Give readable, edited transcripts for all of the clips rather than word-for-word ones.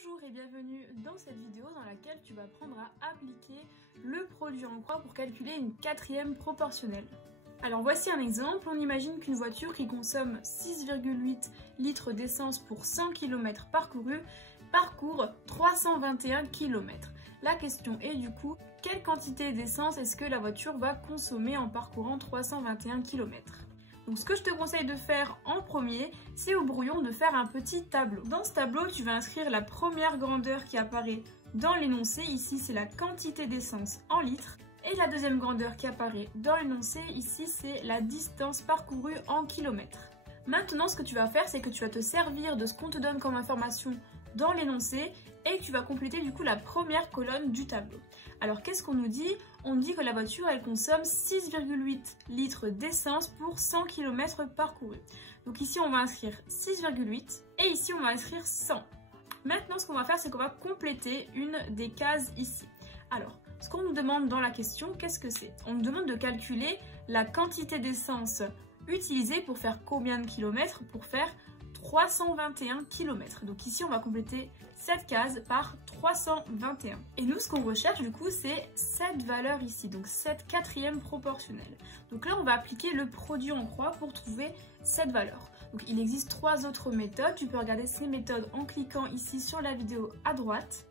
Bonjour et bienvenue dans cette vidéo dans laquelle tu vas apprendre à appliquer le produit en croix pour calculer une quatrième proportionnelle. Alors voici un exemple, on imagine qu'une voiture qui consomme 6,8 litres d'essence pour 100 km parcourus parcourt 321 km. La question est du coup, quelle quantité d'essence est-ce que la voiture va consommer en parcourant 321 km? Donc ce que je te conseille de faire en premier, c'est au brouillon de faire un petit tableau. Dans ce tableau, tu vas inscrire la première grandeur qui apparaît dans l'énoncé. Ici, c'est la quantité d'essence en litres. Et la deuxième grandeur qui apparaît dans l'énoncé, ici, c'est la distance parcourue en kilomètres. Maintenant, ce que tu vas faire, c'est que tu vas te servir de ce qu'on te donne comme information dans l'énoncé et tu vas compléter du coup la première colonne du tableau. Alors qu'est-ce qu'on nous dit? On dit que la voiture elle consomme 6,8 litres d'essence pour 100 km parcourus. Donc ici on va inscrire 6,8 et ici on va inscrire 100. Maintenant ce qu'on va faire c'est qu'on va compléter une des cases ici. Alors ce qu'on nous demande dans la question, qu'est-ce que c'est? On nous demande de calculer la quantité d'essence utilisée pour faire combien de kilomètres? Pour faire 321 km. Donc ici, on va compléter cette case par 321. Et nous, ce qu'on recherche du coup, c'est cette valeur ici, donc cette quatrième proportionnelle. Donc là, on va appliquer le produit en croix pour trouver cette valeur. Donc il existe trois autres méthodes. Tu peux regarder ces méthodes en cliquant ici sur la vidéo à droite.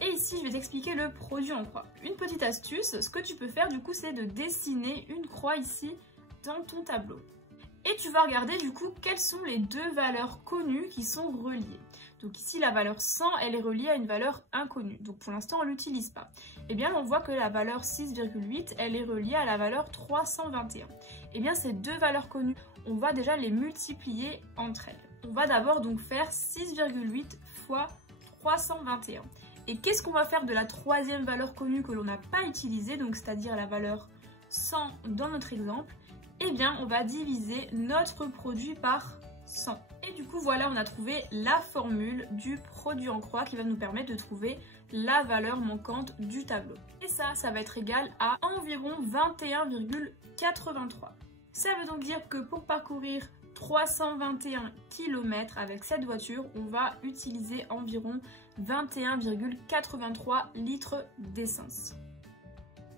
Et ici, je vais t'expliquer le produit en croix. Une petite astuce, ce que tu peux faire du coup, c'est de dessiner une croix ici dans ton tableau. Et tu vas regarder du coup quelles sont les deux valeurs connues qui sont reliées. Donc ici la valeur 100 elle est reliée à une valeur inconnue. Donc pour l'instant on ne l'utilise pas. Et bien on voit que la valeur 6,8 elle est reliée à la valeur 321. Et bien ces deux valeurs connues on va déjà les multiplier entre elles. On va d'abord donc faire 6,8 fois 321. Et qu'est-ce qu'on va faire de la troisième valeur connue que l'on n'a pas utilisée, donc c'est-à-dire la valeur 100 dans notre exemple? Eh bien, on va diviser notre produit par 100. Et du coup, voilà, on a trouvé la formule du produit en croix qui va nous permettre de trouver la valeur manquante du tableau. Et ça va être égal à environ 21,83. Ça veut donc dire que pour parcourir 321 km avec cette voiture, on va utiliser environ 21,83 litres d'essence.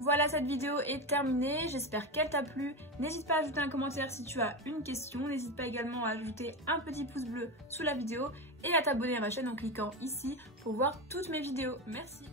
Voilà, cette vidéo est terminée, j'espère qu'elle t'a plu. N'hésite pas à ajouter un commentaire si tu as une question, n'hésite pas également à ajouter un petit pouce bleu sous la vidéo et à t'abonner à ma chaîne en cliquant ici pour voir toutes mes vidéos. Merci.